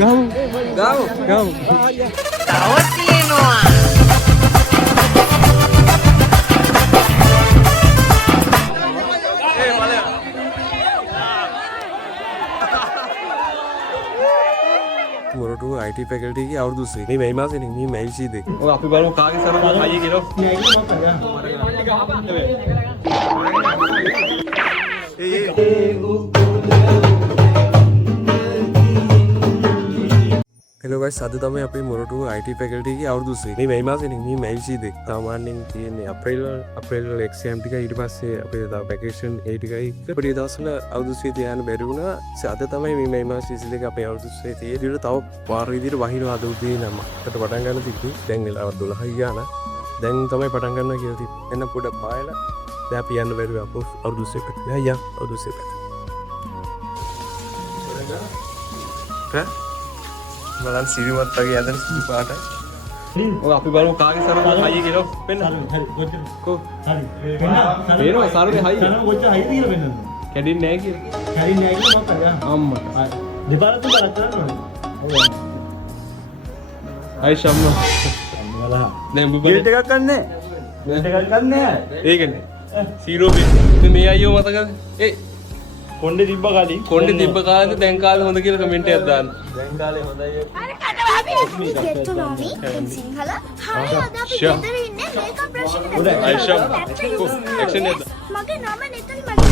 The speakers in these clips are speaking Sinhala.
ගාමු. තව තියෙනවා. මොරටුව IT ෆැකල්ටි එකේ අවුරුදු 3 මේ මාසෙ නේ මේ මැයිසි දෙක. ඔය අපි බලමු කාගේ සරම අයියේ කියලා. හෙලෝ ගයිස් අද තමයි අපි මොරටුව IT ෆැකල්ටි එකේ අවුරුදු 3 මේ මේ මාසෙ නේ මේ මැයිසි දෙක. සාමාන්‍යයෙන් තියෙන්නේ අප්‍රේල් එක්සෑම් ටික ඊට පස්සේ අපේ තව වැකේෂන් ඒ ටිකයි අපේ දවස්වල අවුරුදු 3 තියන්න බැරි වුණා. අද තමයි මේ මේ මාස 22 අපේ අවුරුදු 3 තියෙන්නේ. තව වාර විදිහට වහිනවා අද උදේ නම් අපිට පටන් ගන්න තිබ්බේ. දැන් වෙලාව 12යි ගාන. දැන් තමයි පටන් ගන්නවා කියලා තිබ්බේ. එන්න පොඩ පායලා දැන් අපි යන්න බැරුව අපෝ අවුරුදු 3 පැත්තට. යා අවුරුදු 3 පැත්තට. බලන්න සිරිමත් වගේ ඇදෙන සුදු පාටයි. ඔය අපි බලමු කාගේ සරම අයියේ කියලා පෙන්න. හරි කොච්චර කො හරි පේනවා සරේ හයි. සරම කොච්චර හයි කියලා පෙන්නන්න. කැඩෙන්නේ නැහැ කියලා. කැඩෙන්නේ නැහැ කියලා මොකක්ද? අම්මා. දෙපාර තුනක් කරන්න ඕනේ. ඔව්. අය ශම්මා. වලහ. දැන් බිල් බුබල එකක් ගන්නෑ. බිල් එකක් ගන්නෑ. ඒකනේ. 0 බිල්. මේ අයියෝ මතකද? ඒ කොණ්ඩේ තිබ්බ කලින්. කොණ්ඩේ තිබ්බ කාලේ දැන් කාලේ හොඳ කියලා කමෙන්ට් එකක් දාන්න. දැන් කාලේ හොඳයි. අර කටවාපි get to know me in Sinhala. හරි අද අපි ගෙදර ඉන්නේ මේක ප්‍රශ්නෙට. අයිෂා ඇක්ෂන් එක. මගේ නම නෙතල් මගේ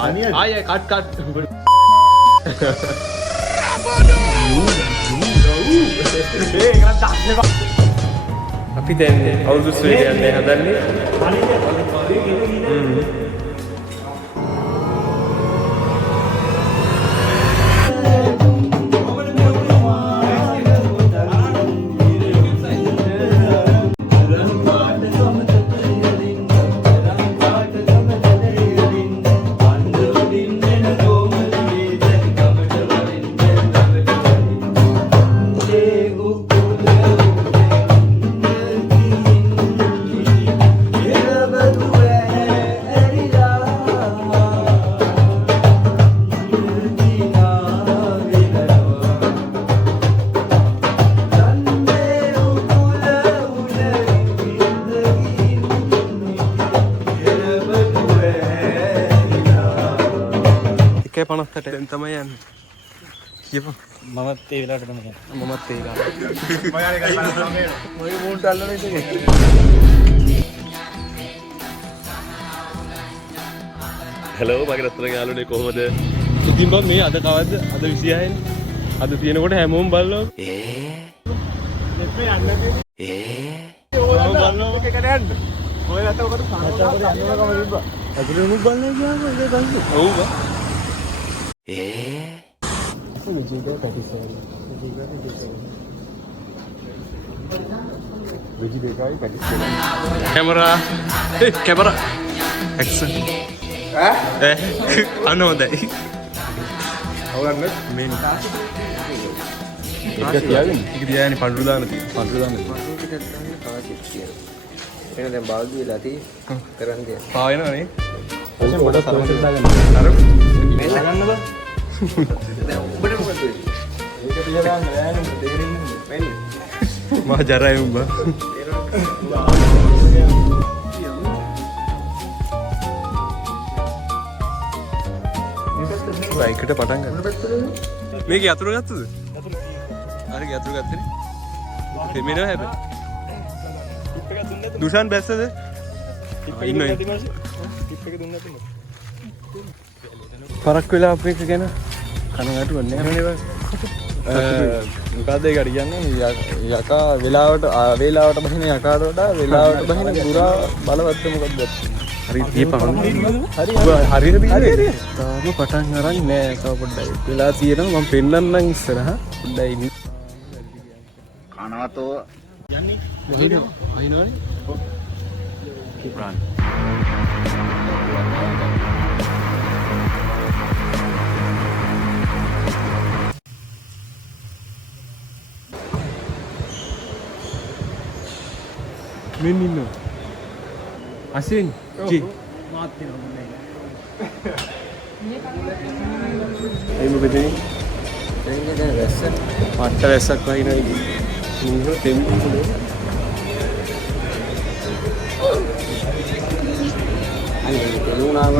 තනියද? ආය කට් අපි දැන් අවුරුදු 3 යන්නේ හදන්නේ. එකයි 58ට දැන් තමයි යන්නේ. කියපන්. මමත් ඒ වෙලාවට තමයි යන්නේ. මමත් ඒක. ඔය මූන්ට අල්ලන ඉතින්. හෙලෝ මගේ රත්තරන් යාළුවනේ කොහමද? ඉතින් බං මේ අද කවද්ද? අද 26 නේ. අද තියෙනකොට හැමෝම බලනවා. දෙපේ යන්නද? ඔය බලනවා එකට යන්න. ඔය රටවකට සාහසකට යන්නකම තිබ්බා. අදේ උණු බලන්නේ කියනවා ඒක ගන්න. ඔව් බං. Camera. Camera. Action. අන්න හොඳයි. අවුලන්නේ මේන්. ඒක තියාගෙන පඳුරු දාන්න තියෙනවා. පඳුරු දාන්න. එන දැන් බාල්දි වෙලා තියෙයි කරන් දෙන්න. පාවෙනවා නේ. ඔච්චර පොඩක් සමහර දාගන්න. අර මේ දාගන්න බා. දැන් උඹට මොකද වෙන්නේ? ඒක පිළ ගන්න බෑනේ තේරෙන්නේ වෙන්නේ. මා ජරයි උඹ. බයිකට පටන් ගන්න. මේක යතුරු ගත්තද? අර යතුරු ගත්තනේ. දෙමිනව හැබැයි. දුෂාන් බැස්සද? ඉන්නයි. පරක් වෙලා අපේක ගැන කනගාටුවක් නෑ නේද? මොකද ඒකට කියන්නේ යකා වේලාවට බහින යකාට වඩා වේලාවට බහින ගුරා බලවත් මොකක්ද? හරි දීපන්. හරි හරියට බිහිද? තාම පටන් අරන් නෑ. තව පොඩ්ඩයි. වෙලා තියෙනවා මම පෙන්නන්නම් ඉස්සරහා. පොඩ්ඩයි ඉන්න. කනවතෝ යන්නේ අයිනෝනේ. රන්. මෙන්න ඉන්නවා. අසින් ජී මාත් වෙනවා. ඒ මොකද මේ? මට වැස්සක් වහිනවා ඉතින්. මිනිස්සු තෙම්බුනේ. අනේ තේරුණාම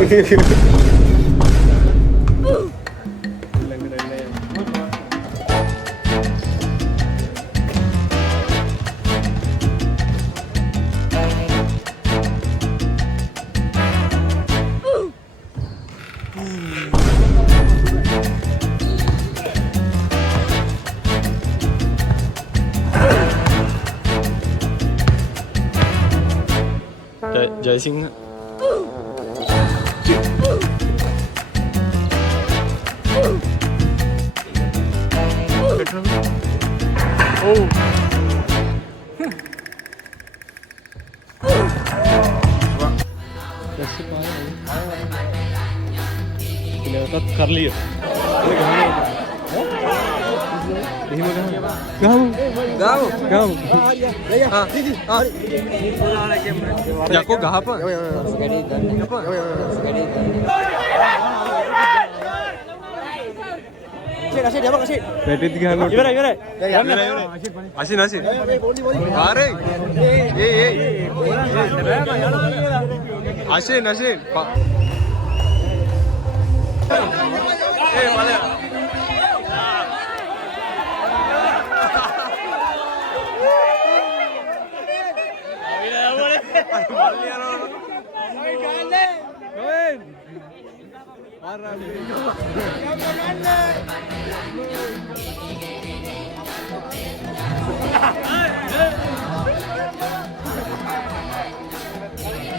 ජයසිංහ කරලිය යකෝ ගහපන්. පැටිත් ගහන්න. ඉවරයි අසින්. ආරේ. ඒ. අසින්. ඒ මලයා.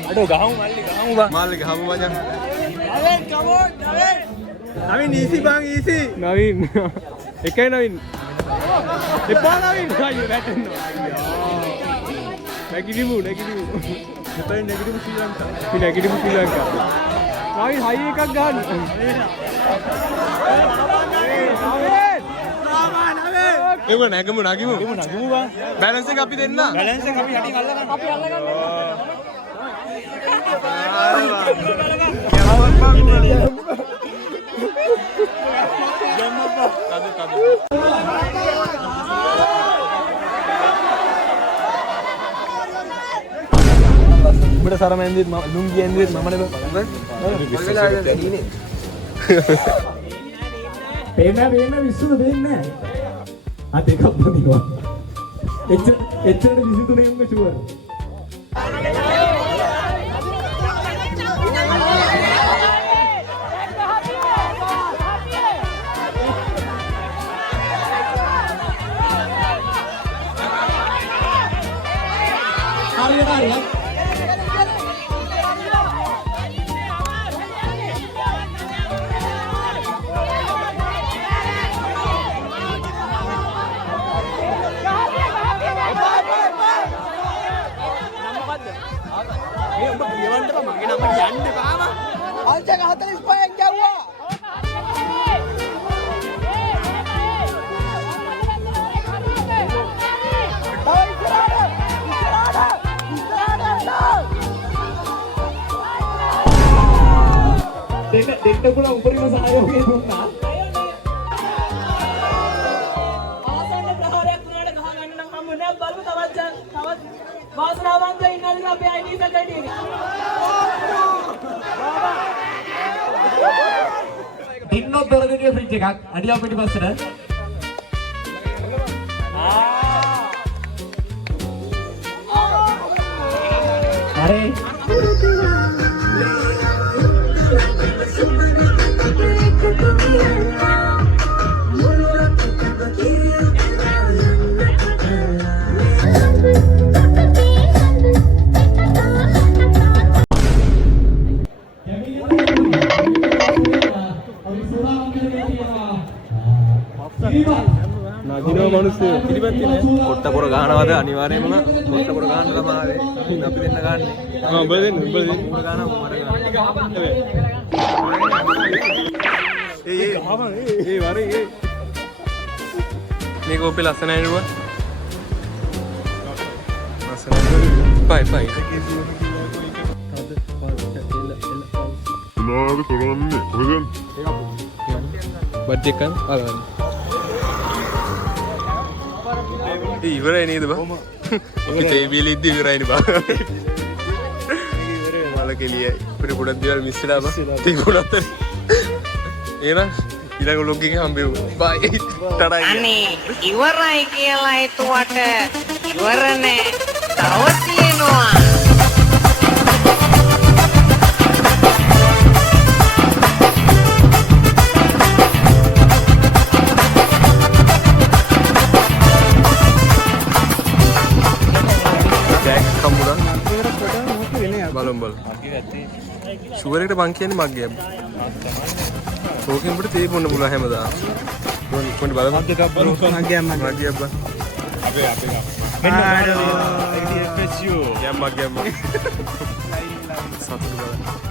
අඩෝ ගහමු මල්ලි ගහමු මචං. නවීන් ඊසි බං ඊසි නවීන්. එකයි නවීන්. එපා නවීන්. අයියෝ වැටෙනවා. නැගිටිමු. මෙතන නෙගටිව් ශ්‍රී ලංකා නැගිටිමු ශ්‍රී ලංකා. නවීන් හයි එකක් ගන්න. එම නැගමු බං. බැලන්ස් එක අපි දෙන්න. බැලන්ස් එක අපි යටින් අල්ලගන්න උඹට සරම ඇන්දෙත් ලුංගි ඇන්දෙත් මමනේ බං. පේන්න විශ්සුද දෙන්නේ නැහැ. අත එකක් බඳිනවා. එච්චරට 23 උඹ ෂුවර්. දෙන්න පුළුවන් උපරිම සහයෝගය දුන්නා. ආසන්න ප්‍රහාරයක් වුණාට ගහ ගන්න නම් හම්බුනේ නැහැ. බලමු තවත් වාසනාවන්ත ඉන්නවද අපේ ID පැකට් එකේ. ඉන්නොත් දොරකගේ ෆ්‍රිජ් එකක් අඩියක් පිටිපස්සට. හරි. නගිනව මිනිස්සු පිළිපැත්තේ නෑ. කොට්ට පොර ගහනවාද අනිවාර්යයෙන්ම කොට්ට පොර ගහන්න තමයි ආවේ. අපි දෙන්න ගන්න. උඹ දෙන්න. උඹ ගහනවා මම ඒ වරේ මේක ඔපේ ලස්සනයි නේද? ලස්සනයි. පයි. මොනවද කරන්නේ? කොහෙද? බඩ් එක ගන්න බලන්න. ඉවරයි නේද බා? අපි තේබීල ඉද්දි ඉවරයිනේ බා. මල කෙලියයි. අපිට ගොඩක් දේවල් මිස් වෙලා බා. තිබුණත් එහෙනම් ඊළඟ vlog එකේ හම්බෙමු. බයි. ටඩා. අනේ ඉවරයි කියලා හිතුවට ඉවර නෑ. තව තියෙනවා. බලමු. ෂුගර් එකට මං කියන්නේ මග්ගේ අබ්බා. ඕකෙන් අපිට තේ බොන්න පුළුවන් හැමදාම. කොහොමද බලමු. මග්ගේ අබ්බා. අපේ. යම් මග්ගේ අබ්බා. සතුටු බලන්න.